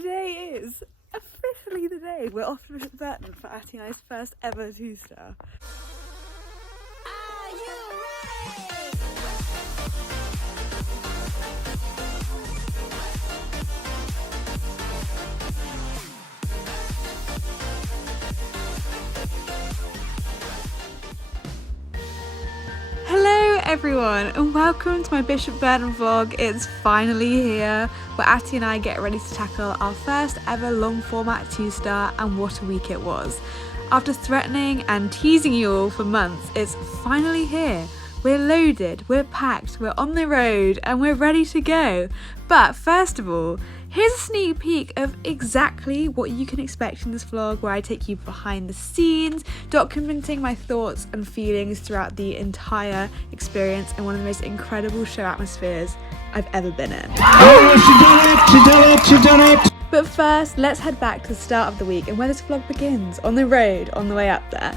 today is officially the day we're off to Bishop Burton for Atty and I's first ever 2-star. Hello everyone and welcome to my Bishop Burton vlog. It's finally here where Atty and I get ready to tackle our first ever long format 2-star, and what a week it was. After threatening and teasing you all for months, it's finally here. We're loaded, we're packed, we're on the road and we're ready to go. But first of all, here's a sneak peek of exactly what you can expect in this vlog, where I take you behind the scenes, documenting my thoughts and feelings throughout the entire experience in one of the most incredible show atmospheres I've ever been in. Oh, she done it! But first, let's head back to the start of the week and where this vlog begins, on the road, on the way up there.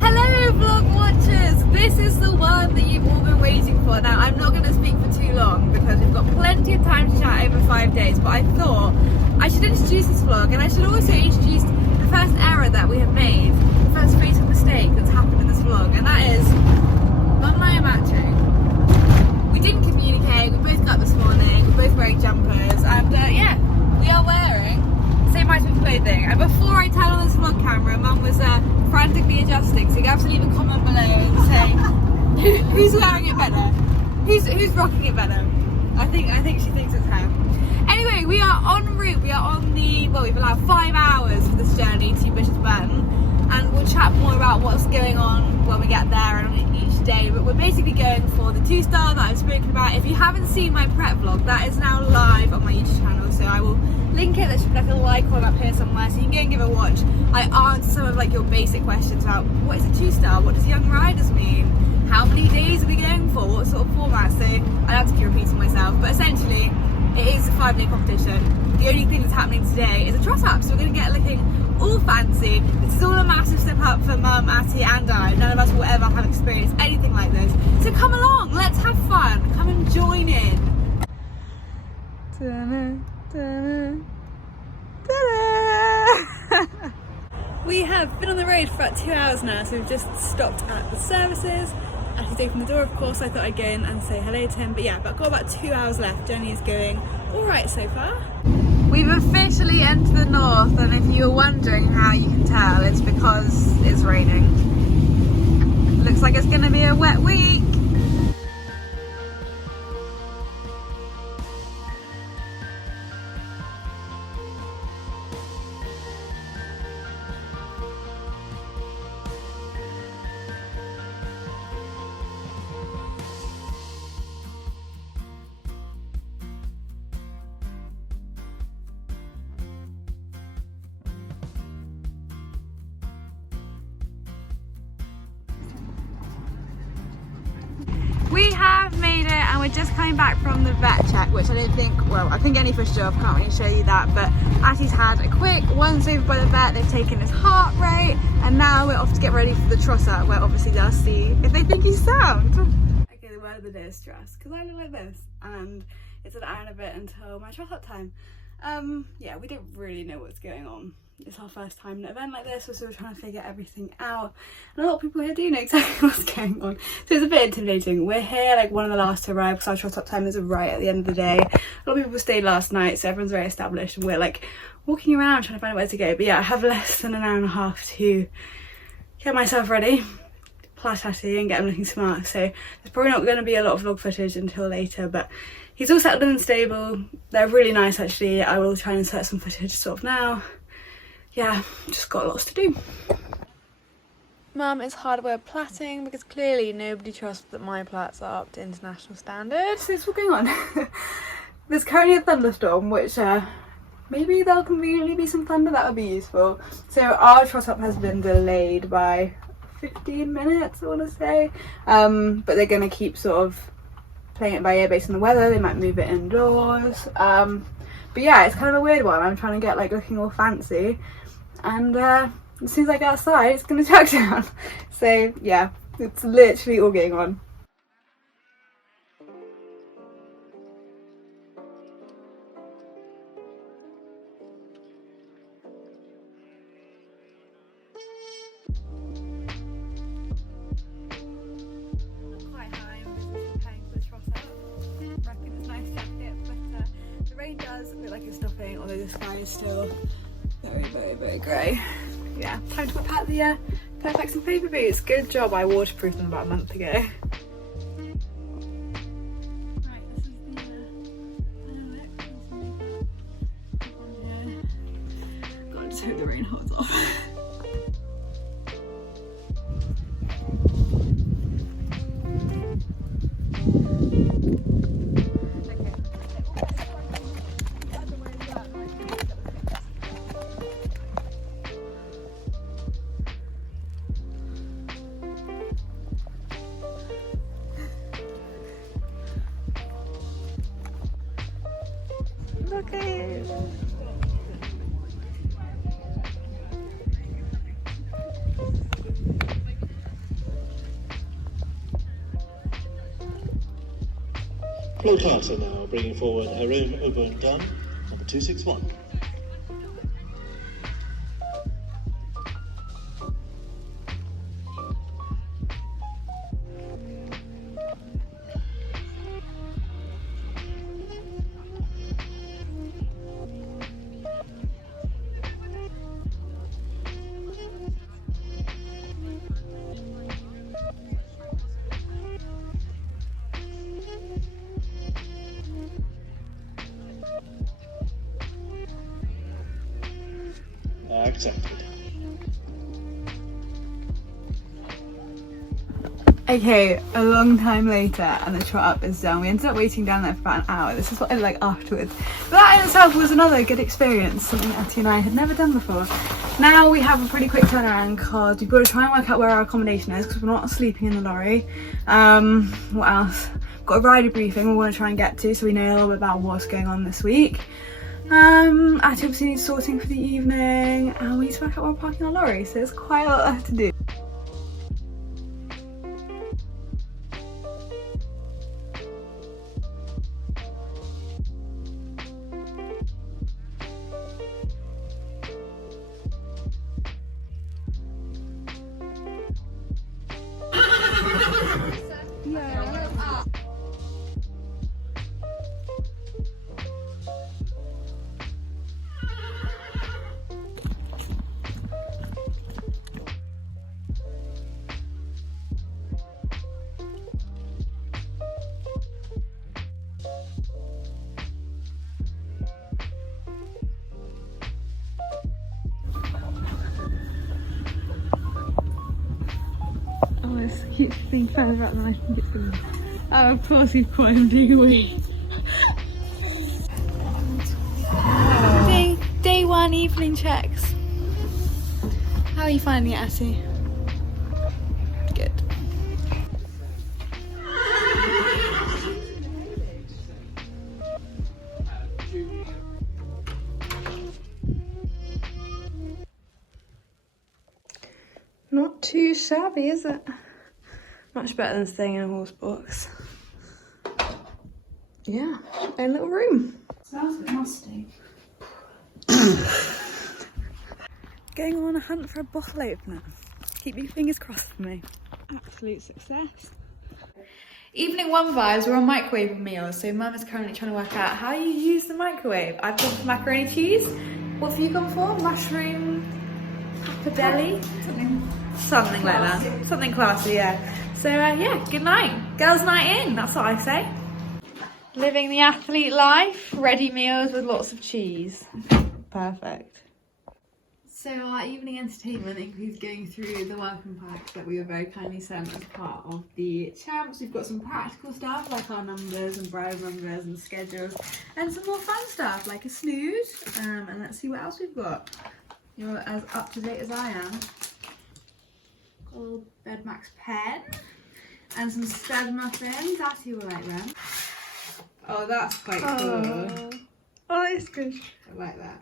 Hello vlog watchers, this is the one that you've all been waiting for. Now I'm not going to speak for too long because we've got plenty of time to chat over 5 days, but I thought I should introduce this vlog, and I should also introduce the first error that we have made, the first fatal mistake that's happened in this vlog, and that is Mum and I are matching. We didn't communicate, we both got up this morning, we're both wearing jumpers, and yeah, we are wearing the same item of clothing. And before I turn on this vlog camera, Mum was frantically adjusting, so you have to leave a comment below and say who's wearing it better, who's rocking it better. I think she thinks it's her. Anyway, we are en route. We are on the, well, we've allowed 5 hours for this journey to Bishop Burton, and we'll chat more about what's going on when we get there and on each day. But we're basically going for the 2-star that I've spoken about. If you haven't seen my prep vlog, that is now live on my YouTube channel, so I will link it. There should be like a like one up here somewhere, so you can go and give it a watch. I answer some of like your basic questions about what is a 2-star, what does young riders mean, how many days are we going for, what sort of format. So I have to keep repeating myself, but essentially it is a 5-day competition. The only thing that's happening today is a Trot-up, so we're going to get looking all fancy. This is all a massive step up for Mum, Atty and I. None of us will ever have experienced anything like this, so come along, let's have fun, come and join in. Ta-da, ta-da, ta-da. We have been on the road for about 2 hours now, so we've just stopped at the services. Atty's opened the door, of course, so I thought I'd go in and say hello to him. But yeah, I've got about 2 hours left. Journey is going alright so far. We've officially entered the north, and if you were wondering how you can tell, it's because it's raining. Looks like it's going to be a wet week. We have made it, and we're just coming back from the vet check, which I don't think, well, I think any fish job, can't really show you that, but Atty's had a quick once over by the vet. They've taken his heart rate, and now we're off to get ready for the Trot-up, where obviously they'll see if they think he's sound. Okay, the word of the day is stress, because I look like this, and it's an hour and a bit until my Trot-up time. Yeah, we don't really know what's going on. It's our first time in an event like this. We're sort of trying to figure everything out, and a lot of people here do know exactly what's going on, so it's a bit intimidating. We're here like one of the last to arrive because our Trot-up time is right at the end of the day. A lot of people stayed last night, so everyone's very established, and we're like walking around trying to find where to go. But yeah, I have less than an hour and a half to get myself ready, plus Atty, and get him looking smart, so there's probably not going to be a lot of vlog footage until later, but he's all settled in the stable. They're really nice actually. I will try and insert some footage sort of now. Yeah, just got lots to do. Mum is hardware plaiting because clearly nobody trusts that my plaits are up to international standards. So what's going on? There's currently a thunderstorm, which maybe there'll conveniently be some thunder. That would be useful. So our Trot-up has been delayed by 15 minutes, I want to say, but they're going to keep sort of playing it by ear based on the weather. They might move it indoors, but yeah, it's kind of a weird one. I'm trying to get like looking all fancy, and as soon as I get outside it's going to track down. So yeah, it's literally all going on. like it's nothing, although the sky is still very grey. Yeah, time to put out the Perfect and paper boots. Good job, I waterproofed them about a month ago. Right, this is the God, just hope the rain holds off. Okay. Flow now bringing forward Haroon Ubun Dunn, number 261. Accepted. Okay, a long time later and the trot-up is done. We ended up waiting down there for about an hour. This is what I like afterwards. But that in itself was another good experience, something Atty and I had never done before. Now we have a pretty quick turnaround because we've got to try and work out where our accommodation is because we're not sleeping in the lorry. What else? We've got a rider briefing we want to try and get to so we know a little bit about what's going on this week. Atty obviously needs sorting for the evening and we need to work out where we're parking our lorry, so there's quite a lot left to do. Oh, this keeps being further out than I think it's going to be. Oh, of course you've caught him being away. Day one evening checks. How are you finding it, Atty? Good. Not too shabby, is it? Much better than staying in a horse box. Yeah, a little room. Smells a bit musty. Going on a hunt for a bottle opener. Keep your fingers crossed for me. Absolute success. Evening one vibes, we're on microwave meals, so Mum is currently trying to work out how you use the microwave. I've gone for macaroni cheese. What have you gone for? Mushroom pappardelle? Something like that. Something classy, yeah. So yeah, good night. Girls' night in, that's what I say. Living the athlete life, ready meals with lots of cheese. Perfect. So our evening entertainment includes going through the welcome packs that we were very kindly sent as part of the champs. We've got some practical stuff like our numbers and bride numbers and schedules, and some more fun stuff like a snooze. And let's see what else we've got. You're as up to date as I am. Got a Bedmax pen and some stud muffins. Atty will like them. Oh, that's quite cool. Oh, it's good. I like that.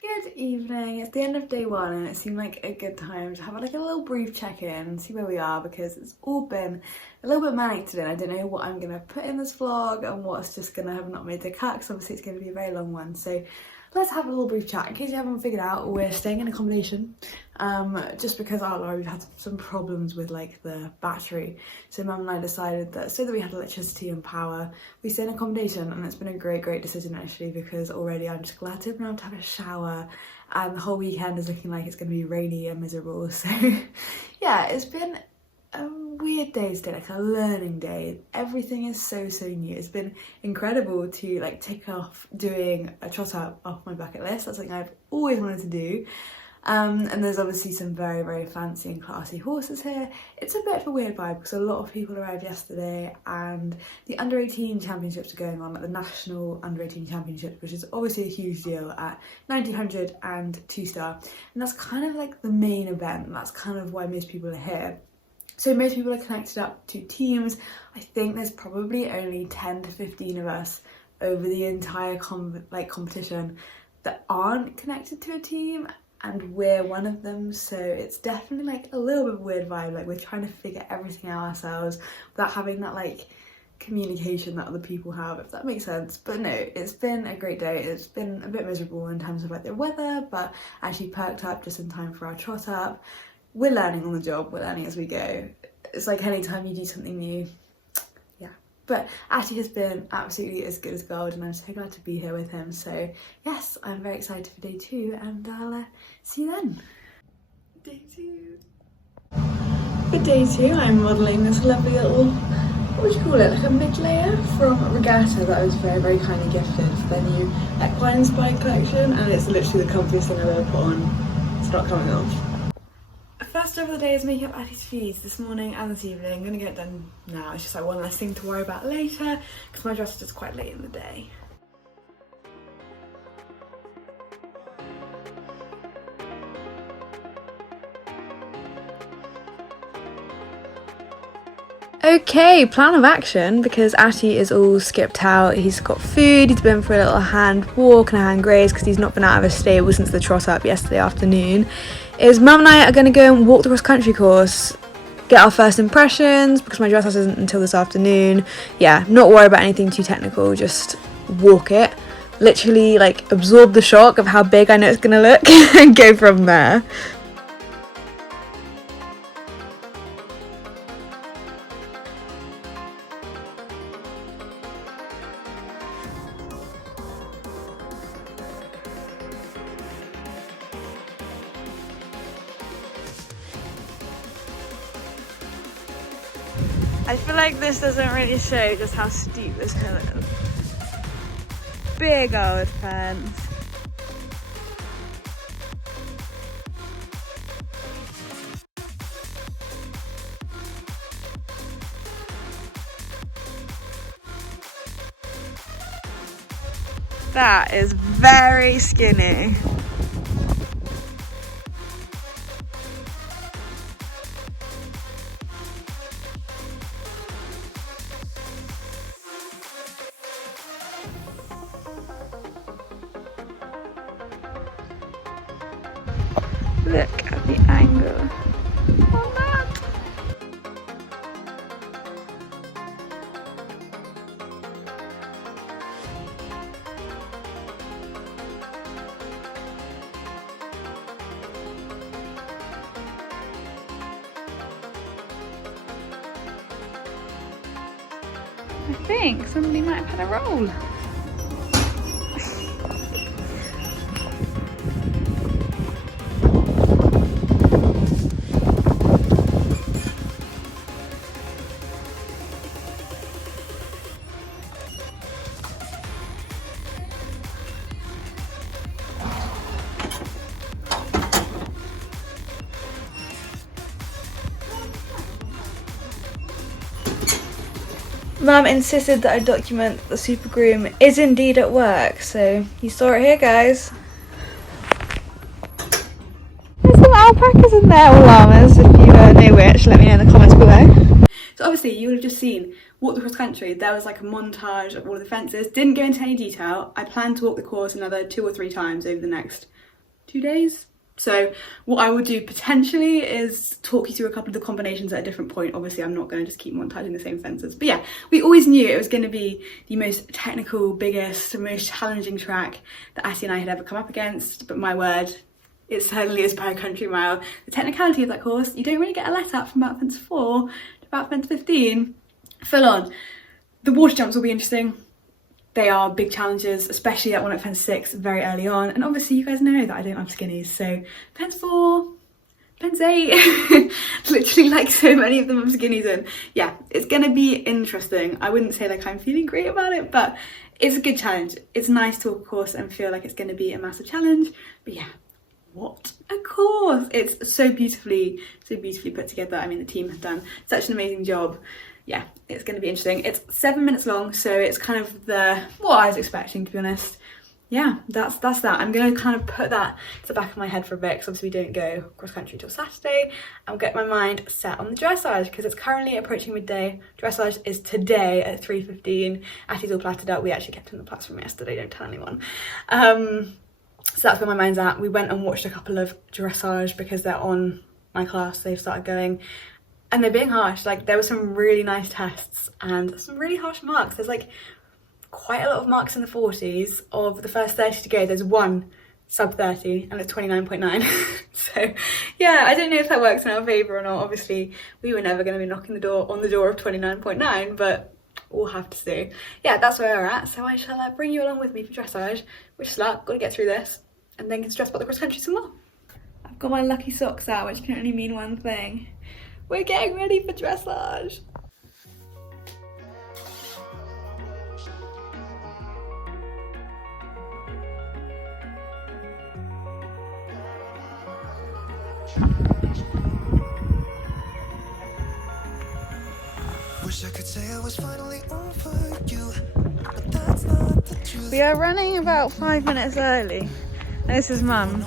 Good evening. It's the end of day one and it seemed like a good time to have like a little brief check-in, see where we are, because it's all been a little bit manic today. I don't know what I'm going to put in this vlog and what's just going to have not made the cut, because obviously it's going to be a very long one. So let's have a little brief chat. In case you haven't figured out, we're staying in accommodation just because our lorry had some problems with like the battery. So Mum and I decided that so that we had electricity and power, we stay in accommodation, and it's been a great decision actually, because already I'm just glad to have been able to have a shower, and the whole weekend is looking like it's going to be rainy and miserable. So yeah, it's been a weird day today, like a learning day. Everything is so new. It's been incredible to like tick off doing a trot-up off my bucket list. That's something I've always wanted to do. And there's obviously some very fancy and classy horses here. It's a bit of a weird vibe because a lot of people arrived yesterday, and the under 18 championships are going on, like the national under 18 championships, which is obviously a huge deal at 90, 100 and 2-star, and that's kind of like the main event, and that's kind of why most people are here. So most people are connected up to teams. I think there's probably only 10 to 15 of us over the entire competition that aren't connected to a team, and we're one of them. So it's definitely like a little bit of a weird vibe. Like we're trying to figure everything out ourselves without having that like communication that other people have, if that makes sense. But no, it's been a great day. It's been a bit miserable in terms of like the weather, but actually perked up just in time for our trot up. We're learning on the job, we're learning as we go. It's like any time you do something new, yeah. But Atty has been absolutely as good as gold, and I'm so glad to be here with him. So yes, I'm very excited for day 2, and I'll see you then. Day 2. For day 2, I'm modelling this lovely little, what would you call it, like a mid-layer from Regatta that I was very kindly gifted for their new equine spike collection, and it's literally the comfiest thing I've ever put on. It's not coming off. First job of the day is making up Atty's feeds this morning and this evening. I'm gonna get it done now. It's just like one less thing to worry about later because my dress is just quite late in the day. Okay, plan of action, because Atty is all skipped out. He's got food, he's been for a little hand walk and a hand graze because he's not been out of his stable since the trot up yesterday afternoon. Is Mum and I are going to go and walk the cross country course, get our first impressions, because my dressage isn't until this afternoon. Yeah, not worry about anything too technical, just walk it. Literally like absorb the shock of how big I know it's going to look and go from there. I feel like this doesn't really show just how steep this hill is. Big old fence. That is very skinny. Look at the angle on that. I think somebody might have had a roll. Mum insisted that I document the super groom is indeed at work, so you saw it here, guys. There's some alpacas in there, or llamas, if you know which, let me know in the comments below. So obviously you would have just seen walk the cross country. There was like a montage of all of the fences. Didn't go into any detail. I plan to walk the course another 2 or 3 times over the next 2 days. So what I will do potentially is talk you through a couple of the combinations at a different point. Obviously I'm not going to just keep monetizing the same fences, but yeah, we always knew it was going to be the most technical, biggest, most challenging track that Atty and I had ever come up against. But my word, it certainly is by a country mile. The technicality of that course, you don't really get a let up from about fence 4 to about fence 15, full on. The water jumps will be interesting. They are big challenges, especially that one at fence 6 very early on. And obviously you guys know that I don't have skinnies, so fence 4, fence 8, literally like so many of them have skinnies in. Yeah, it's gonna be interesting. I wouldn't say like I'm feeling great about it, but it's a good challenge. It's nice to, of course, and feel like it's gonna be a massive challenge. But yeah, what a course. It's so beautifully put together. I mean, the team have done such an amazing job. Yeah, it's going to be interesting. It's 7 minutes long, so it's kind of what I was expecting, to be honest. Yeah, that's that. I'm going to kind of put that to the back of my head for a bit, because obviously we don't go cross country till Saturday. I'll get my mind set on the dressage, because it's currently approaching midday. Dressage is today at 3:15. Atty's all platted up. We actually kept him in the plats from yesterday, don't tell anyone. So that's where my mind's at. We went and watched a couple of dressage because they're on my class. They've started going. And they're being harsh. Like, there were some really nice tests and some really harsh marks. There's like quite a lot of marks in the 40s. Of the first 30 to go, there's one sub 30 and it's 29.9. So yeah, I don't know if that works in our favour or not. Obviously we were never going to be knocking on the door of 29.9, but we'll have to see. Yeah, that's where we're at. So I shall bring you along with me for dressage. Wish us luck, gotta get through this, and then can stress about the cross country some more. I've got my lucky socks out, which can only mean one thing. We're getting ready for dressage. Wish I could say I was finally over you, but that's not the truth. We are running about 5 minutes early. And this is Mum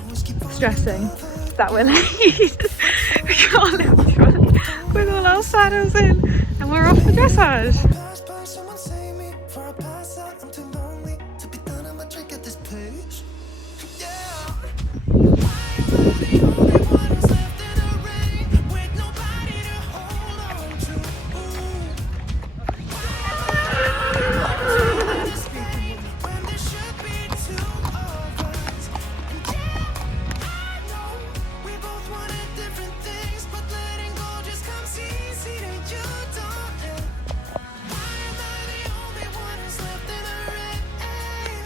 stressing that we're late. We can't live front with all our saddles in, and we're off for dressage. Passed by, someone save me for a pass out. I'm too lonely to be done. I'm a drink at this place. Yeah. Why am I the only one who's left in the rain with nobody to hold on to? When there should be two of us. And yeah, I know we both wanted different things, but letting go just comes easy to you, don't it? Why am I the only one who's left in the rain?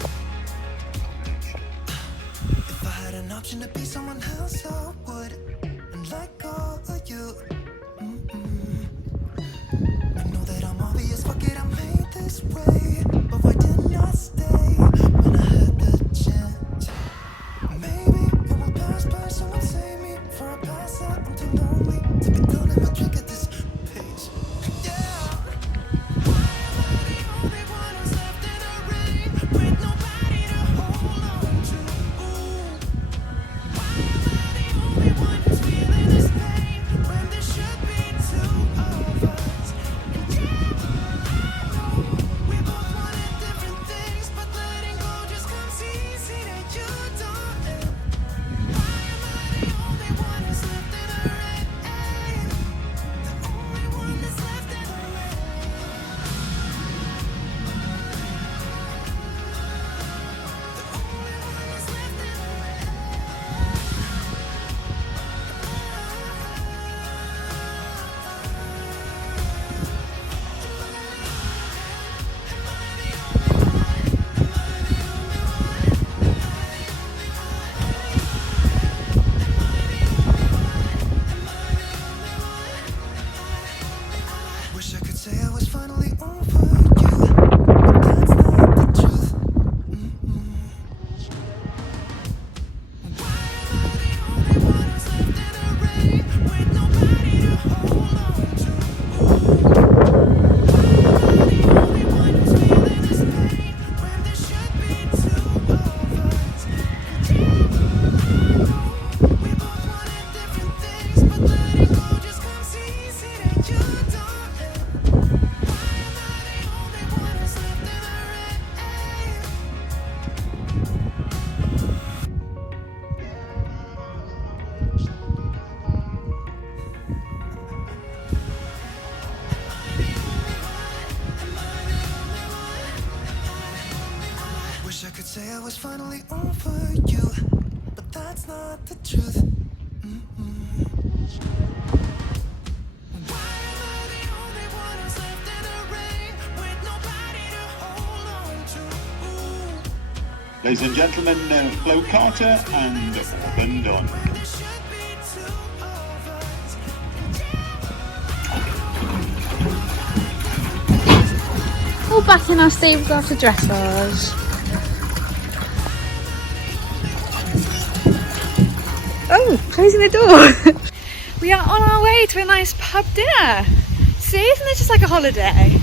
If I had an option to be someone else, I would, and let go of you. I know that I'm obvious, fuck it, I'm made this way. But why didn't I stay when I had the chance? Maybe it will pass by, someone save me for a pass out. I'm too lonely to be done in my drink at this pace. Yeah. Why am I the only one who's left in the rain with nobody to hold on to? Why am I the only I could say I was finally over you, but that's not the truth. Why am I the only one who's left in the rain with nobody to hold on to? Ooh. Ladies and gentlemen, Flo Carter and Urban Don. There should be two of us. All back in our stables after dressage. Oh, closing the door. We are on our way to a nice pub dinner. See, isn't it just like a holiday?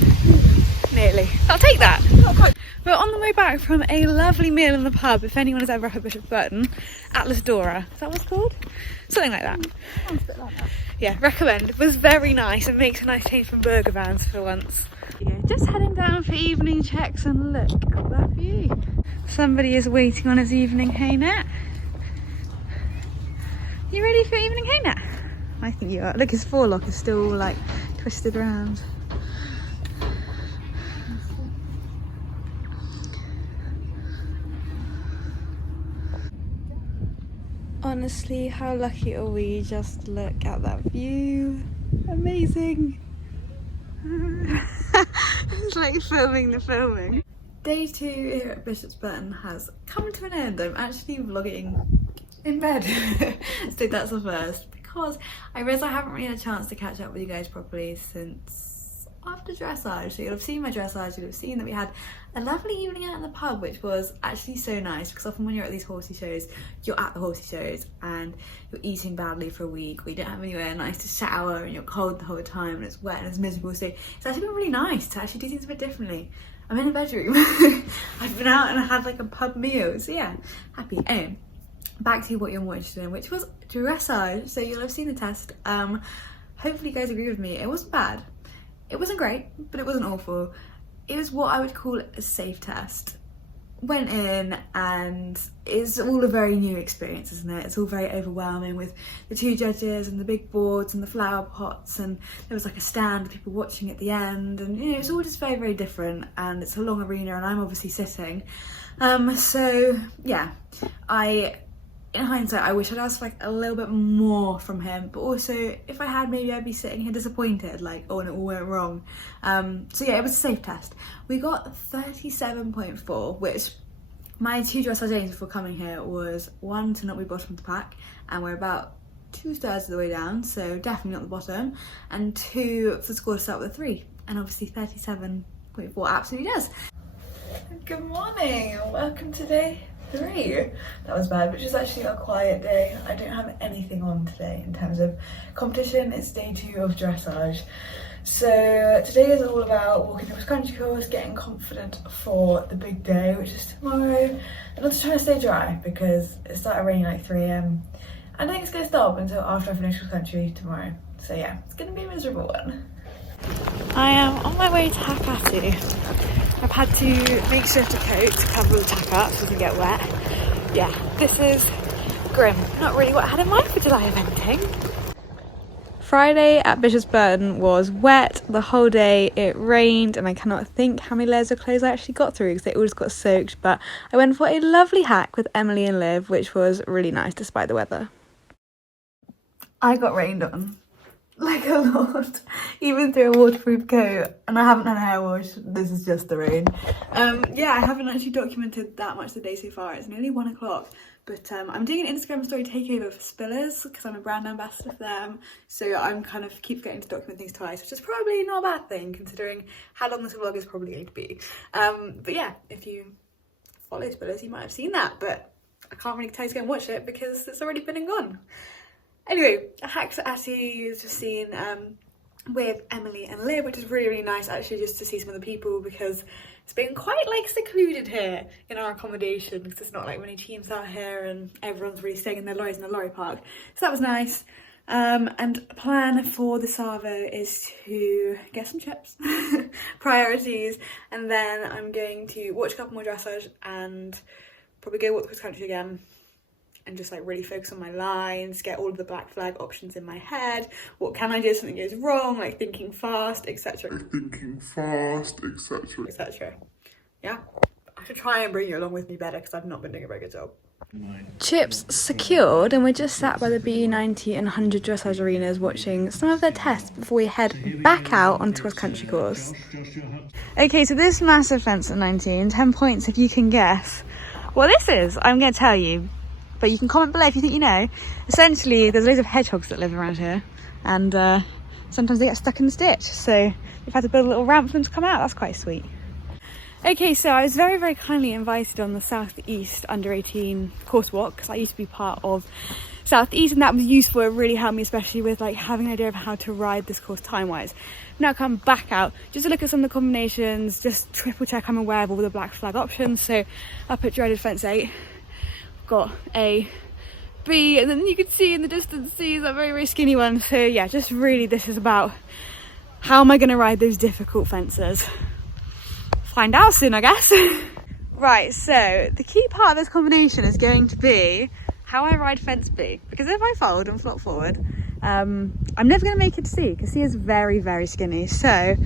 Nearly. I'll take that. Not quite. We're on the way back from a lovely meal in the pub. If anyone has ever heard Bishop Burton, Atlas Dora. Is that what it's called? Something like that. Sounds a bit like that. Yeah, recommend. It was very nice and makes a nice change from burger vans for once. Yeah, just heading down for evening checks and look at that view. Somebody is waiting on his evening hay net. You ready for evening hay net? I think you are. Look, his forelock is still like twisted around. Honestly, how lucky are we? Just look at that view. Amazing. It's like filming the filming. Day 2 here at Bishop Burton has come to an end. I'm actually vlogging in bed. So that's the first, because I realise I haven't really had a chance to catch up with you guys properly since after dressage. So you'll have seen my dressage, you'll have seen that we had a lovely evening out in the pub, which was actually so nice, because often when you're at these horsey shows, you're at the horsey shows and you're eating badly for a week, or you don't have anywhere nice to shower and you're cold the whole time and it's wet and it's miserable. So it's actually been really nice to actually do things a bit differently. I'm in a bedroom. I've been out and I had like a pub meal, so yeah, happy. Anyway, back to what you're more interested in, which was dressage. So you'll have seen the test. Hopefully you guys agree with me. It wasn't bad. It wasn't great, but it wasn't awful. It was what I would call a safe test. Went in and it's all a very new experience, isn't it? It's all very overwhelming with the 2 judges and the big boards and the flower pots, and there was like a stand with people watching at the end, and you know, it's all just very, very different, and it's a long arena and I'm obviously sitting. So yeah, in hindsight, I wish I'd asked like a little bit more from him, but also if I had, maybe I'd be sitting here disappointed, like, oh, and it all went wrong. So yeah, it was a safe test. We got 37.4, which my 2 dressage aims before coming here was 1, to not be bottom of the pack, and we're about 2/3 of the way down, so definitely not the bottom, and 2 for the score to start with a 3, and obviously 37.4 absolutely does. Good morning, and welcome to day 3. That was bad, which is actually a quiet day. I don't have anything on today in terms of competition. It's day 2 of dressage. So today is all about walking the cross-country course, getting confident for the big day, which is tomorrow, and also trying to stay dry because it started raining like 3 AM. I don't think it's going to stop until after I finish cross-country tomorrow. So yeah, it's going to be a miserable one. I am on my way to Atty. I've had to make shift a coat to cover the tack up so it doesn't get wet. Yeah, this is grim. Not really what I had in mind for July eventing. Friday at Bishop Burton was wet the whole day. It rained and I cannot think how many layers of clothes I actually got through because they all just got soaked, but I went for a lovely hack with Emily and Liv, which was really nice despite the weather. I got rained on. Like a lot, even through a waterproof coat, and I haven't had a hair wash. This is just the rain. Yeah, I haven't actually documented that much the day so far. It's nearly 1 o'clock, but I'm doing an Instagram story takeover for Spillers because I'm a brand ambassador for them, so I'm kind of keep getting to document things twice, which is probably not a bad thing considering how long this vlog is probably going to be. But yeah, if you follow Spillers you might have seen that, but I can't really tell you to go and watch it because it's already been and gone. Anyway, a hack for Atty you've just seen with Emily and Liv, which is really, really nice actually just to see some of the people because it's been quite like secluded here in our accommodation because there's not like many teams out here and everyone's really staying in their lorries in the lorry park. So that was nice. And plan for the Savo is to get some chips, priorities, and then I'm going to watch a couple more dressage and probably go walk the country again. And just like really focus on my lines, get all of the black flag options in my head. What can I do if something goes wrong? Like thinking fast, etc. Thinking fast, etc. etc. Yeah, I should try and bring you along with me better because I've not been doing a very good job. Chips secured, and we're just sat by the B90 and 100 dressage arenas watching some of their tests before we head back out onto a country course. Okay, so this massive fence at 19, 10 points if you can guess what this is. I'm going to tell you, but you can comment below if you think you know. Essentially, there's loads of hedgehogs that live around here, and sometimes they get stuck in the ditch, so we've had to build a little ramp for them to come out. That's quite sweet. Okay, so I was very, very kindly invited on the Southeast Under 18 course walk because I used to be part of Southeast, and that was useful. It really helped me, especially with like having an idea of how to ride this course time-wise. Now come back out just to look at some of the combinations, just triple check I'm aware of all the black flag options. So up at dreaded fence 8, got A, B, and then you can see in the distance C is that very, very skinny one. So yeah, just really this is about how am I going to ride those difficult fences. Find out soon, I guess. Right, so the key part of this combination is going to be how I ride fence B, because if I fold and flop forward, I'm never going to make it to C, because C is very, very skinny. So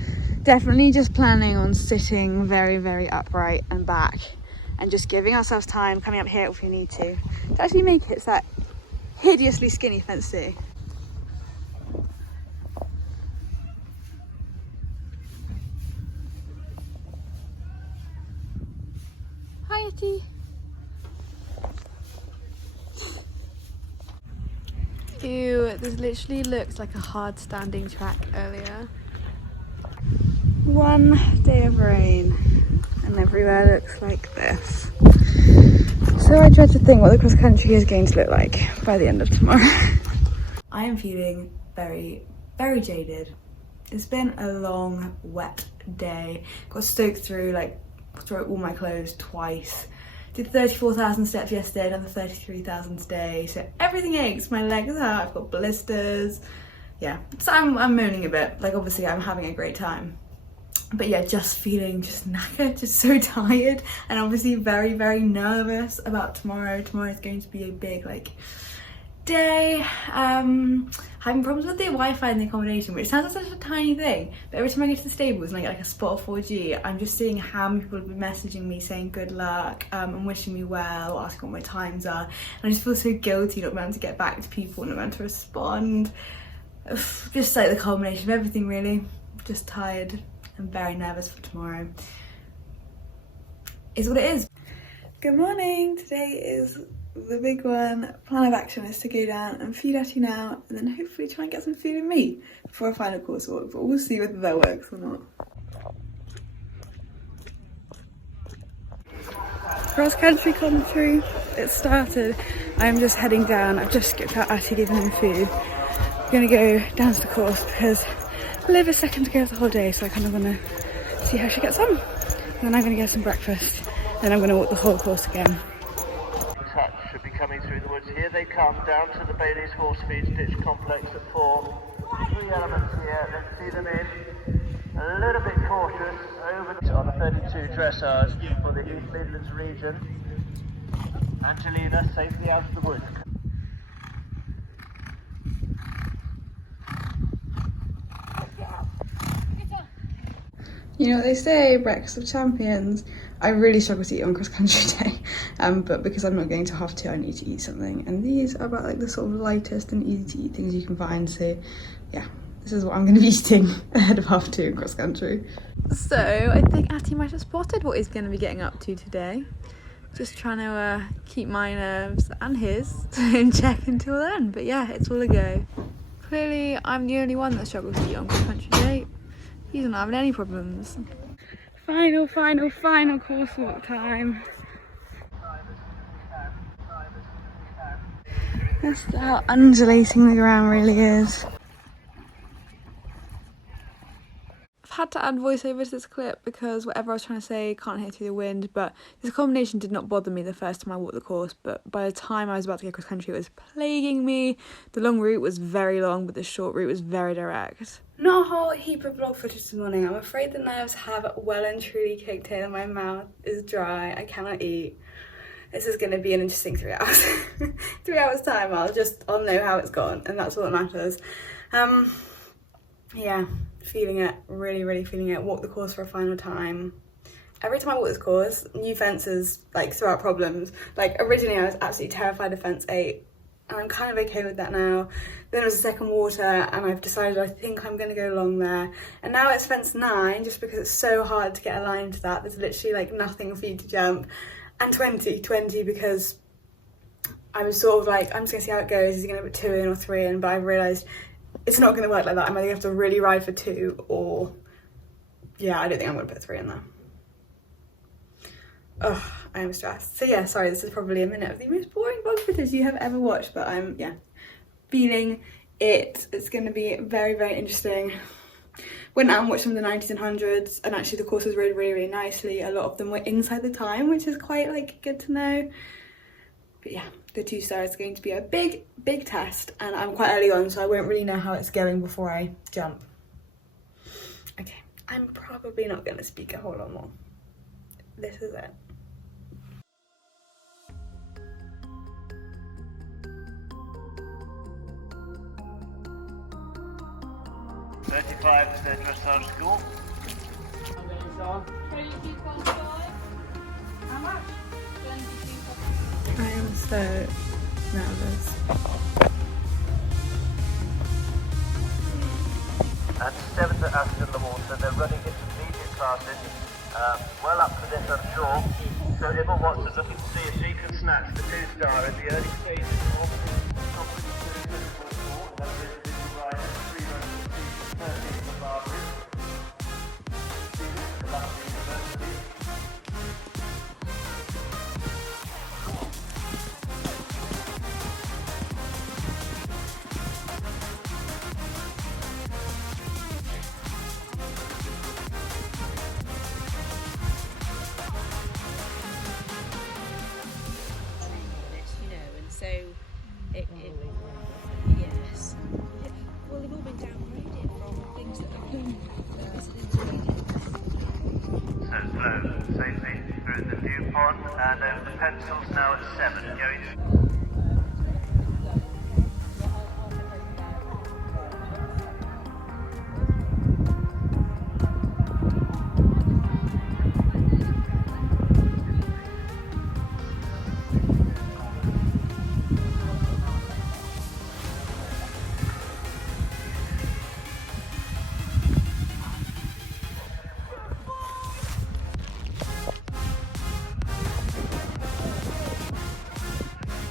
definitely just planning on sitting very, very upright and back, and just giving ourselves time coming up here if we need to actually make it so that hideously skinny fence C. Hi, Atty. Ew, this literally looks like a hard standing track earlier. One day of rain and everywhere looks like this. So I dread to think what the cross country is going to look like by the end of tomorrow. I am feeling very, very jaded. It's been a long, wet day. Got soaked through all my clothes twice. Did 34,000 steps yesterday, another 33,000 today. So everything aches, my legs hurt, I've got blisters. Yeah, so I'm moaning a bit. Like obviously I'm having a great time. But yeah, just feeling just knackered, just so tired. And obviously very, very nervous about tomorrow. Tomorrow is going to be a big day. Having problems with the Wi-Fi in the accommodation, which sounds like such a tiny thing, but every time I get to the stables and I get a spot of 4G, I'm just seeing how many people have been messaging me saying good luck and wishing me well, asking what my times are, and I just feel so guilty not being able to get back to people and not being able to respond. Just like the culmination of everything really. Just tired and very nervous for tomorrow. Is what it is. Good morning, today is the big one. Plan of action is to go down and feed Atty now, and then hopefully try and get some food in me before a final course walk, but we'll see whether that works or not. Cross country commentary, it started. I'm just heading down. I've just skipped out Atty giving him food. I'm gonna go down to the course because Liv is second to go the whole day, so I kind of want to see how she gets on. And then I'm gonna get some breakfast, then I'm gonna walk the whole course again. Should be coming through the woods. Here they come down to the Bailey's Horse Feeds Ditch Complex at 4. 3 elements here. Let's see them in. A little bit cautious over the, on the 32 dressage for the East Midlands region. Angelina safely out of the woods. You know what they say, breakfast of champions. I really struggle to eat on cross country day, but because I'm not going to have to, I need to eat something. And these are about like the sort of lightest and easy to eat things you can find. So yeah, this is what I'm going to be eating ahead of half 2 in cross country. So I think Atty might have spotted what he's going to be getting up to today. Just trying to keep my nerves and his in check until then. But yeah, it's all a go. Clearly I'm the only one that struggles to eat on cross country day. He's not having any problems. Final course walk time. That's how undulating the ground really is. I've had to add voiceover to this clip because whatever I was trying to say can't hear through the wind, but this combination did not bother me the first time I walked the course, but by the time I was about to go cross country it was plaguing me. The long route was very long, but the short route was very direct. Not a whole heap of vlog footage this morning. I'm afraid the nerves have well and truly kicked in and my mouth is dry. I cannot eat. This is going to be an interesting 3 hours. 3 hours time, I'll know how it's gone, and that's all that matters. Yeah, feeling it, really feeling it. Walk the course for a final time. every time I walk this course, new fences like throw out problems. Like originally I was absolutely terrified of fence 8, and I'm kind of okay with that now. Then there was a second water, and I've decided I think I'm going to go along there. And now it's fence 9, just because it's so hard to get a line to that. There's literally like nothing for you to jump. And 20 because I was sort of like, I'm just going to see how it goes. Is he going to put 2 in or 3 in? But I realised it's not going to work like that. I'm either going to have to really ride for 2, or yeah, I don't think I'm going to put 3 in there. Oh, I am stressed. So yeah, sorry, this is probably a minute of the most boring vlog footage you have ever watched, but I'm, yeah, feeling it. It's going to be very, very interesting. Went out and watched some of the 90s and 100s, and actually the course was rode really, really nicely. A lot of them were inside the time, which is quite, like, good to know. But yeah, the 2-star is going to be a big, big test, and I'm quite early on, so I won't really know how it's going before I jump. Okay, I'm probably not going to speak a whole lot more. This is it. 35 is their dressage school. I am so nervous. And 7th at Atty in the water. They're running intermediate classes. Well up for this, I'm sure. So everyone wants to look and see if she can snatch the 2-star in the early stages of the competition. So it yes. Well, they've all been downgraded from things that they've done as an intermediate. So flow safely through the view pond and over the pencils now at 7 going.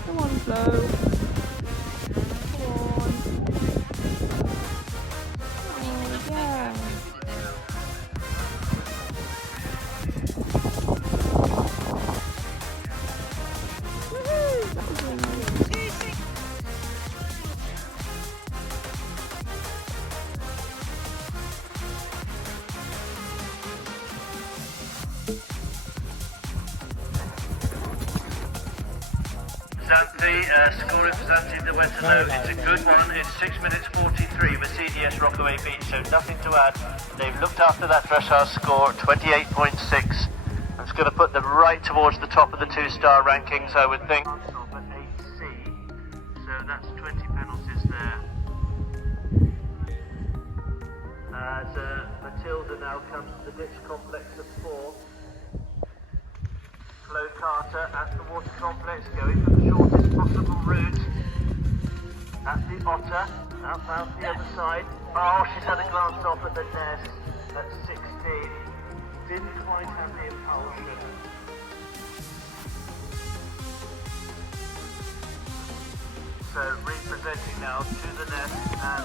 Come on, Flo. Zanti, scoring for Zanti the wet alone. It's a good one. It's 6 minutes 43 with CDS Rockaway Beach, so nothing to add. They've looked after that dressage score, 28.6. It's going to put them right towards the top of the 2-star rankings, I would think. 8C, so that's 20 penalties there. As Matilda now comes to the ditch complex of 4. Flo Carter at the water complex, going for the shortest possible route. At the Otter, out the other side. Oh, she's had a glance off at the nest at 16. Didn't quite have the impulsion. So representing now to the nest.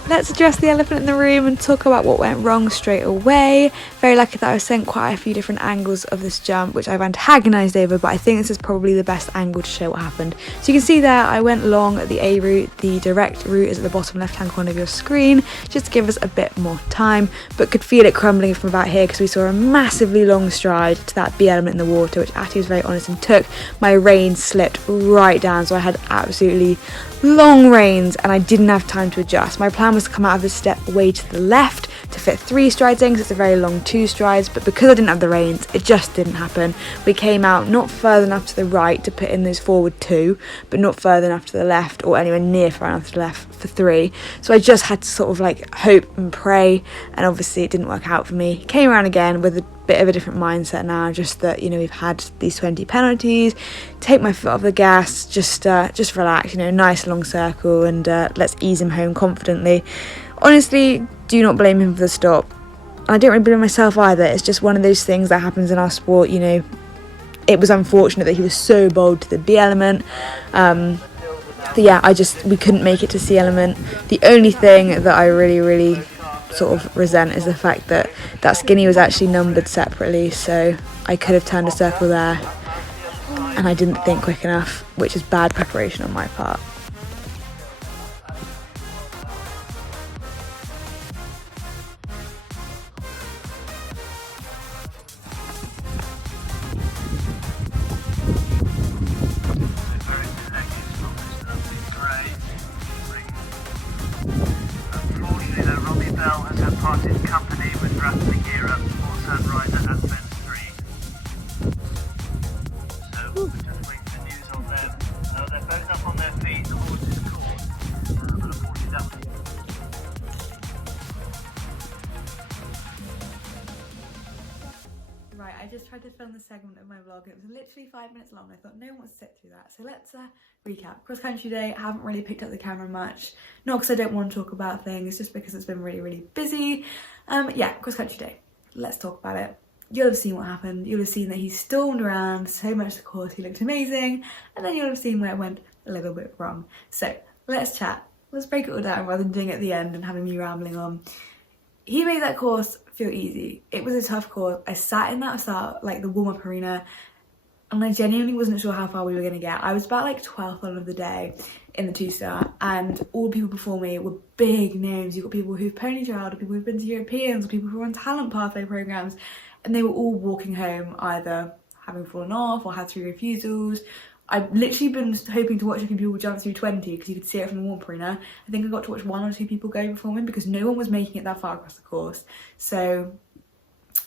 Let's address the elephant in the room and talk about what went wrong straight away. Very lucky that I was sent quite a few different angles of this jump, which I've antagonised over, but I think this is probably the best angle to show what happened. So you can see there, I went long at the A route. The direct route is at the bottom left-hand corner of your screen, just to give us a bit more time, but could feel it crumbling from about here because we saw a massively long stride to that B element in the water, which Atty was very honest and took. My reins slipped right down, so I had absolutely long reins and I didn't have time to adjust. My plan was to come out of this step way to the left, to fit 3 strides in because it's a very long 2 strides, but because I didn't have the reins, it just didn't happen. We came out not further enough to the right to put in those forward 2, but not further enough to the left or anywhere near far enough to the left for 3. So I just had to sort of like hope and pray, and obviously it didn't work out for me. Came around again with a bit of a different mindset now, just that, you know, we've had these 20 penalties, take my foot off the gas, just relax, you know, nice long circle, and let's ease him home confidently. Honestly, do not blame him for the stop. I don't really blame myself either. It's just one of those things that happens in our sport, you know. It was unfortunate that he was so bold to the B element. But yeah, we couldn't make it to C element. The only thing that I really sort of resent is the fact that skinny was actually numbered separately, so I could have turned a circle there, and I didn't think quick enough, which is bad preparation on my part. Has had parted company with Dressage gear up towards Sunrise at fence 3. So we're just waiting for news on them. They're both up on their feet, the horse is caught. Up. Right, I just tried to film this segment of my vlog. It was literally 5 minutes long. I thought no one wants to sit through that. So let's recap. Cross country day, I haven't really picked up the camera much. Not because I don't want to talk about things, just because it's been really busy. Yeah, cross country day. Let's talk about it. You'll have seen what happened. You'll have seen that he stormed around so much the course, he looked amazing. And then you'll have seen where it went a little bit wrong. So let's chat. Let's break it all down rather than doing it at the end and having me rambling on. He made that course feel easy. It was a tough course. I sat in that start, like the warm-up arena, and I genuinely wasn't sure how far we were going to get. I was about like 12th on of the day in the 2-star, and all the people before me were big names. You've got people who've pony trailed, people who've been to Europeans, people who are on talent pathway programs, and they were all walking home either having fallen off or had 3 refusals. I've literally been hoping to watch a few people jump through 20 because you could see it from the warm-up arena. I think I got to watch 1 or 2 people go before me because no one was making it that far across the course. So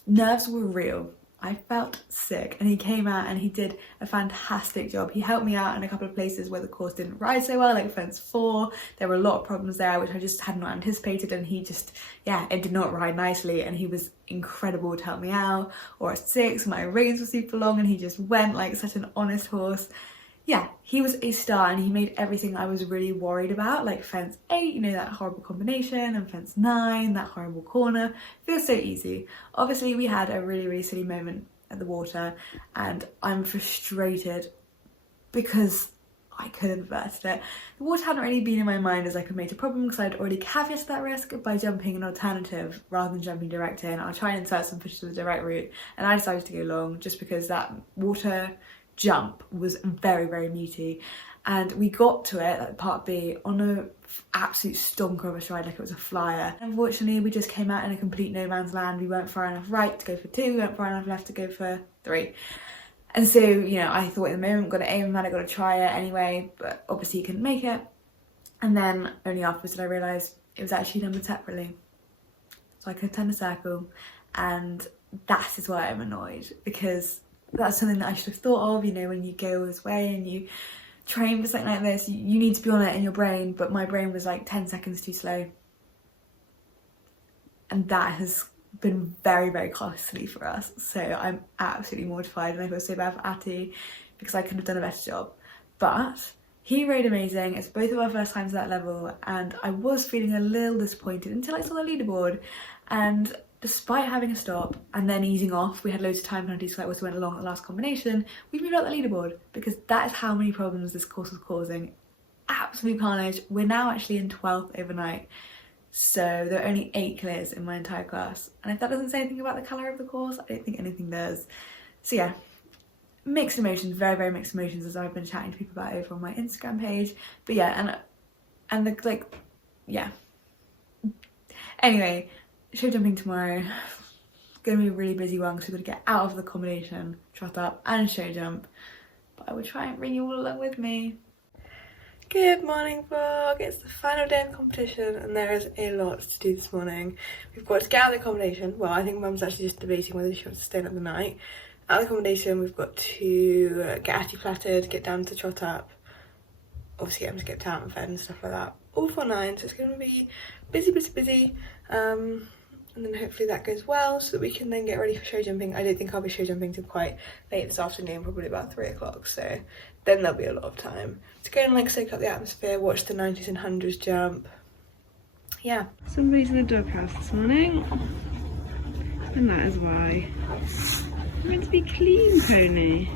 nerves were real. I felt sick, and he came out and he did a fantastic job. He helped me out in a couple of places where the course didn't ride so well, like fence 4. There were a lot of problems there which I just had not anticipated, and he just, yeah, it did not ride nicely, and he was incredible to help me out. Or at 6, my reins were super long and he just went like such an honest horse. Yeah, he was a star, and he made everything I was really worried about, like fence 8, you know, that horrible combination, and fence 9, that horrible corner. Feels so easy. Obviously, we had a really silly moment at the water, and I'm frustrated because I could have averted it. The water hadn't really been in my mind as like a major problem because I'd already caveated that risk by jumping an alternative rather than jumping direct in. I'll try and insert some fish to the direct route, and I decided to go long just because that water jump was very meaty, and we got to it at part B on an absolute stonker of a stride, like it was a flyer. Unfortunately, we just came out in a complete no man's land. We weren't far enough right to go for 2, we weren't far enough left to go for 3, and so, you know, I thought at the moment, got to aim that, I got to try it anyway, but obviously he couldn't make it. And then only afterwards did I realise it was actually numbered separately, so I could turn a circle, and that is why I'm annoyed, because that's something that I should have thought of, you know, when you go this way and you train for something like this, you need to be on it in your brain, but my brain was like 10 seconds too slow. And that has been very costly for us. So I'm absolutely mortified, and I feel so bad for Atty because I could have done a better job. But he rode amazing. It's both of our first times at that level, and I was feeling a little disappointed until I saw the leaderboard. And despite having a stop and then easing off, we had loads of time penalties because I also went along at the last combination, we've moved up the leaderboard because that is how many problems this course was causing. Absolute carnage. We're now actually in 12th overnight. So there are only 8 clears in my entire class. And if that doesn't say anything about the colour of the course, I don't think anything does. So yeah, mixed emotions, very mixed emotions, as I've been chatting to people about over on my Instagram page. But yeah, and the, like, yeah. Anyway, show jumping tomorrow. Gonna be a really busy one because we've got to get out of the combination, trot up and show jump. But I will try and bring you all along with me. Good morning vlog, it's the final day of the competition and there is a lot to do this morning. We've got to get out of the accommodation. Well, I think Mum's actually just debating whether she wants to stay another night. Out of the accommodation we've got to get Atty flattered, get down to Trot-up, obviously get him to get town fed and stuff like that. All for 9, so it's going to be busy. And then hopefully that goes well so that we can then get ready for show jumping. I don't think I'll be show jumping till quite late this afternoon, probably about 3 o'clock, so then there'll be a lot of time to go and like soak up the atmosphere, watch the 90s and 100s jump. Yeah. Somebody's in the doghouse this morning, and that is why. You're meant to be clean, pony.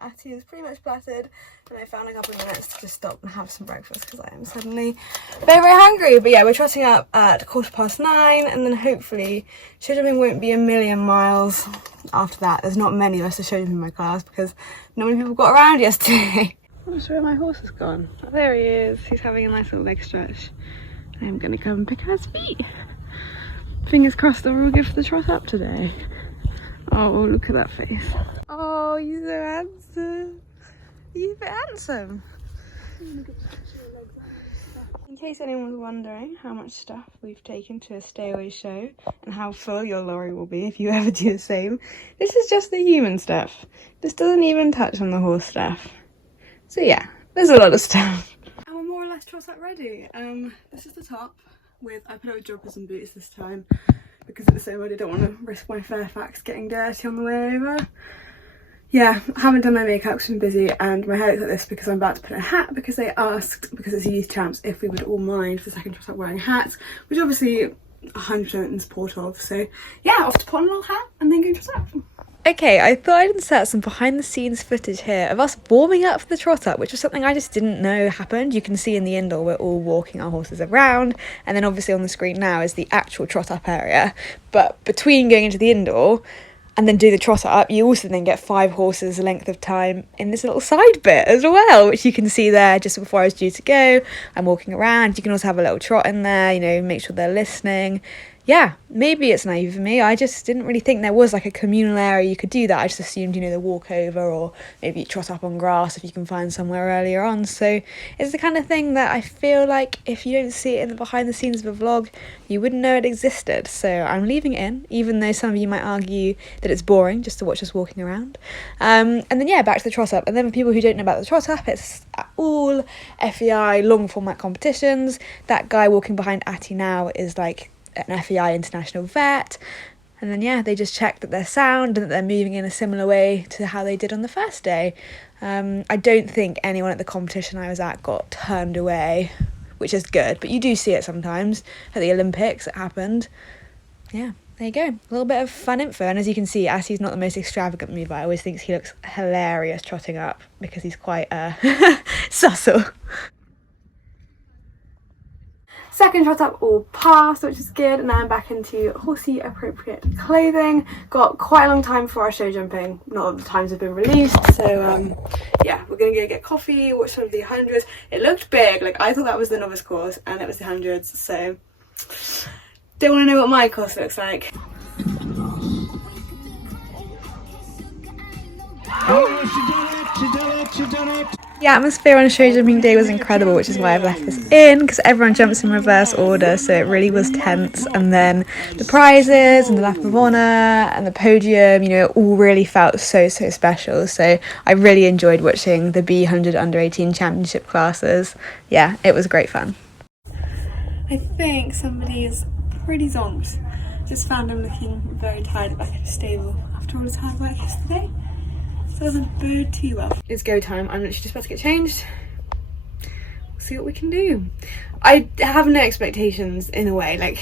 Atty is pretty much flattered, and I found a couple of minutes to just stop and have some breakfast because I am suddenly very hungry. But yeah, we're trotting up at 9:15, and then hopefully show jumping won't be a million miles after that. There's not many of us to show jump in my class because not many people got around yesterday. I'm not sure where my horse has gone. Oh, there he is. He's having a nice little leg stretch. I'm gonna come and pick at his feet. Fingers crossed that we'll give the trot up today. Oh, look at that face. Oh, you're so handsome. You're so handsome. In case anyone's wondering how much stuff we've taken to a stay away show and how full your lorry will be if you ever do the same, this is just the human stuff. This doesn't even touch on the horse stuff. So yeah, there's a lot of stuff. And we're more or less trot-up ready. This is the top with, I put out joggers and boots this time because at the same time I don't want to risk my Fairfax getting dirty on the way over. Yeah, I haven't done my makeup because I've been busy, and my hair looks like this because I'm about to put a hat because they asked, because it's a youth champs, if we would all mind for the second trot up wearing hats, which obviously 100% in support of. So yeah, off to put on a little hat and then go trot up. Okay, I thought I'd insert some behind the scenes footage here of us warming up for the trot up, which was something I just didn't know happened. You can see in the indoor we're all walking our horses around, and then obviously on the screen now is the actual trot up area. But between going into the indoor and then do the trot up, you also then get 5 horses length of time in this little side bit as well, which you can see there just before I was due to go. I'm walking around. You can also have a little trot in there, you know, make sure they're listening. Yeah, maybe it's naive of me. I just didn't really think there was like a communal area you could do that. I just assumed, you know, the walk over or maybe trot up on grass if you can find somewhere earlier on. So it's the kind of thing that I feel like if you don't see it in the behind the scenes of a vlog, you wouldn't know it existed. So I'm leaving it in, even though some of you might argue that it's boring just to watch us walking around. And then yeah, back to the trot up. And then for people who don't know about the trot up, it's all FEI long format competitions. That guy walking behind Atty now is like an FEI international vet, and then yeah, they just check that they're sound and that they're moving in a similar way to how they did on the first day. I don't think anyone at the competition I was at got turned away, which is good, but you do see it sometimes. At the Olympics it happened. Yeah, there you go, a little bit of fun info. And as you can see, Atty's not the most extravagant mover. I always think he looks hilarious trotting up because he's quite sussle. Second trot up all passed, which is good, and now I'm back into horsey appropriate clothing. Got quite a long time before our show jumping. Not all the times have been released, so yeah, we're gonna go get coffee, watch some of the 100s. It looked big, like I thought that was the novice course and it was the 100s, so don't want to know what my course looks like. The atmosphere on show jumping day was incredible, which is why I've left this in, because everyone jumps in reverse order, so it really was tense. And then the prizes and the lap of honour and the podium, you know, it all really felt so special. So I really enjoyed watching the B100 under 18 championship classes. Yeah, it was great fun. I think somebody is pretty zonked. Just found him looking very tired back at the stable after all his hard work yesterday. So it doesn't bode too well. It's go time. I'm literally just about to get changed. We'll see what we can do. I have no expectations in a way. Like,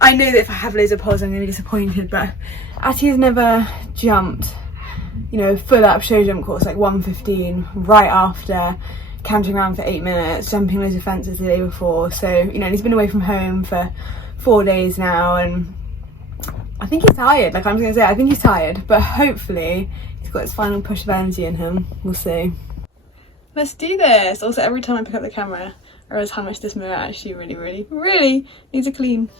I know that if I have loads of pods I'm going to be disappointed, but Atty has never jumped, you know, full up show jump course like 1:15 right after cantering around for 8 minutes, jumping loads of fences the day before. So, you know, and he's been away from home for 4 days now, and I think he's tired. Like, I'm just gonna say, I think he's tired, but hopefully he's got his final push of energy in him. We'll see. Let's do this. Also, every time I pick up the camera, I realise how much this mirror actually really needs a clean.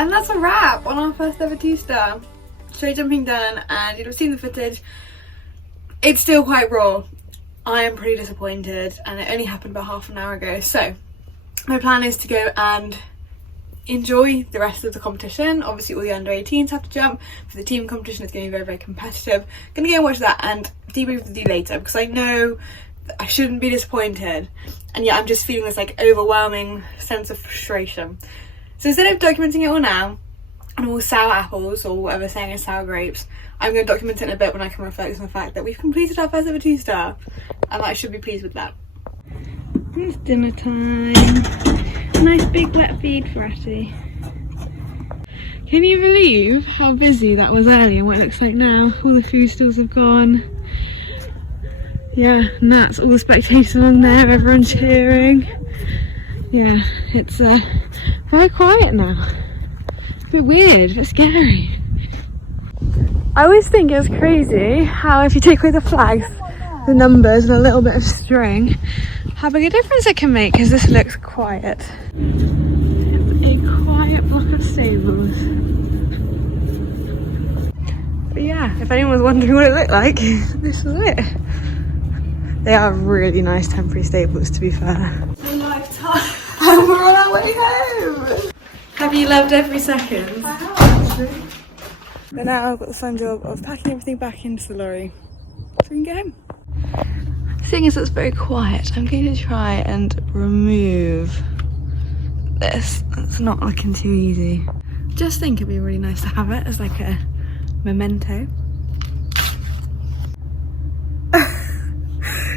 And that's a wrap on our first ever 2-star. Show jumping done, and you'll have seen the footage. It's still quite raw. I am pretty disappointed, and it only happened about half an hour ago. So my plan is to go and enjoy the rest of the competition. Obviously all the under 18s have to jump. For the team competition, it's going to be very, very competitive. I'm going to go and watch that and debrief with you later, because I know that I shouldn't be disappointed, and yet I'm just feeling this like overwhelming sense of frustration. So instead of documenting it all now, and all sour apples, or whatever saying is sour grapes, I'm going to document it in a bit when I can reflect on the fact that we've completed our first ever 2-star, and I should be pleased with that. It's dinner time. Nice big wet feed for Atty. Can you believe how busy that was earlier and what it looks like now? All the food stalls have gone. Yeah, and that's all the spectators along there, everyone cheering. Yeah, it's very quiet now. A bit weird, a bit scary. I always think it's crazy how if you take away the flags, the numbers and a little bit of string, how big a difference it can make, because this looks quiet. It's a quiet block of stables. But yeah, if anyone was wondering what it looked like, this is it. They are really nice temporary stables, to be fair. A lifetime. And we're on our way home. Have you loved every second? I have, actually. But now I've got the fun job of packing everything back into the lorry so we can get home. Seeing as it's very quiet, I'm going to try and remove this. It's not looking too easy. Just think it'd be really nice to have it as like a memento.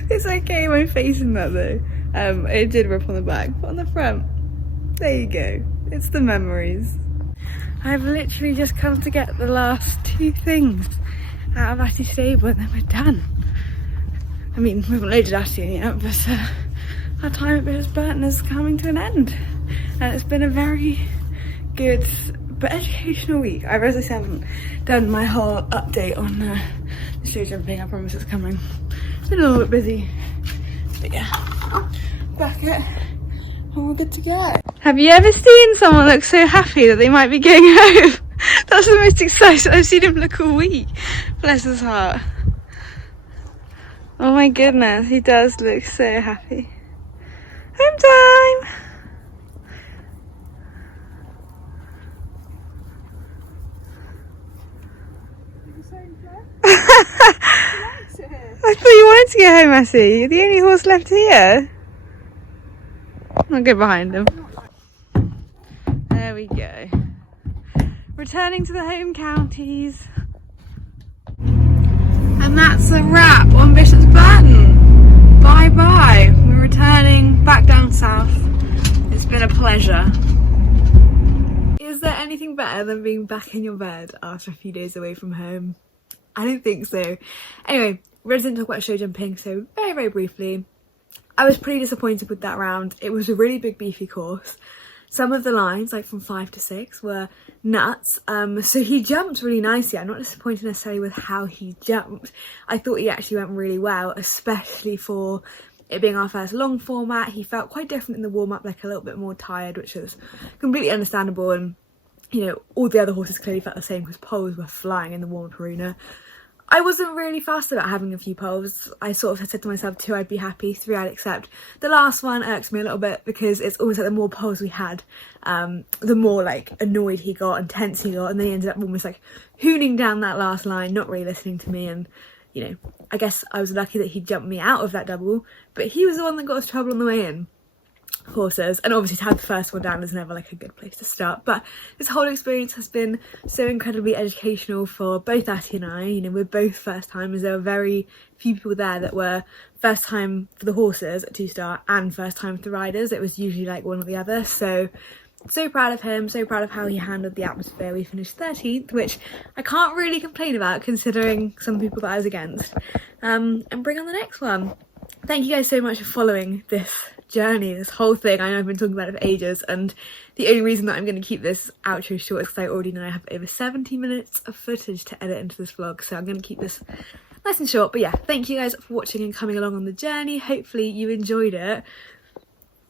It's okay, my face in that though. It did rip on the back, but on the front, there you go. It's the memories. I've literally just come to get the last 2 things out of Atty's stable and then we're done. I mean, we haven't loaded Atty in yet, but our time at Bishop Burton is coming to an end. And it's been a very good but educational week. I really haven't done my whole update on the show jumping. I promise it's coming. It's been a little bit busy, but yeah, back it and we're good to go. Have you ever seen someone look so happy that they might be going home? That's the most excited I've seen him look all week. Bless his heart. Oh my goodness, he does look so happy. Home time! I thought you wanted to get home, Atty. You're the only horse left here. I'll go behind him. There we go. Returning to the home counties. And that's a wrap on Bishop's Burton. Bye bye. We're returning back down south. It's been a pleasure. Is there anything better than being back in your bed after a few days away from home? I don't think so. Anyway, we're going to talk about show jumping, so very, very briefly. I was pretty disappointed with that round. It was a really big beefy course. Some of the lines, like from 5 to 6, were nuts. So he jumped really nicely. I'm not disappointed necessarily with how he jumped. I thought he actually went really well, especially for it being our first long format. He felt quite different in the warm-up, like a little bit more tired, which was completely understandable. And, you know, all the other horses clearly felt the same because poles were flying in the warm-up arena. I wasn't really fussed about having a few poles. I sort of said to myself 2 I'd be happy, 3 I'd accept. The last one irks me a little bit because it's almost like the more poles we had, the more like annoyed he got and tense he got, and then he ended up almost like hooning down that last line, not really listening to me. And you know, I guess I was lucky that he jumped me out of that double, but he was the one that got us trouble on the way in. Horses, and obviously to have the first one down is never like a good place to start, but this whole experience has been so incredibly educational for both Atty and I. You know, we're both first timers. There were very few people there that were first time for the horses at 2-star and first time for the riders. It was usually like one or the other. So proud of him, so proud of how he handled the atmosphere. We finished 13th, which I can't really complain about considering some people that I was against. And bring on the next one. Thank you guys so much for following this journey, this whole thing. I know I've been talking about it for ages, and the only reason that I'm going to keep this outro short is because I already know I have over 70 minutes of footage to edit into this vlog, so I'm going to keep this nice and short. But yeah, thank you guys for watching and coming along on the journey. Hopefully you enjoyed it.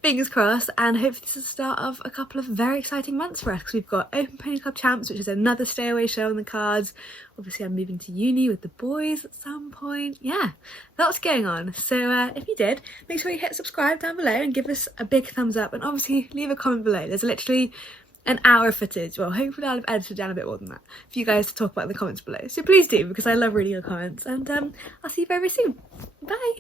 fingers crossed, and hopefully this is the start of a couple of very exciting months for us, because we've got Open Pony Club Champs, which is another stay away show on the cards. Obviously I'm moving to uni with the boys at some point. Yeah, lots going on. So if you did, make sure you hit subscribe down below and give us a big thumbs up, and obviously leave a comment below. There's literally an hour of footage, well hopefully I'll have edited down a bit more than that, for you guys to talk about in the comments below. So please do, because I love reading your comments, and I'll see you very soon. Bye!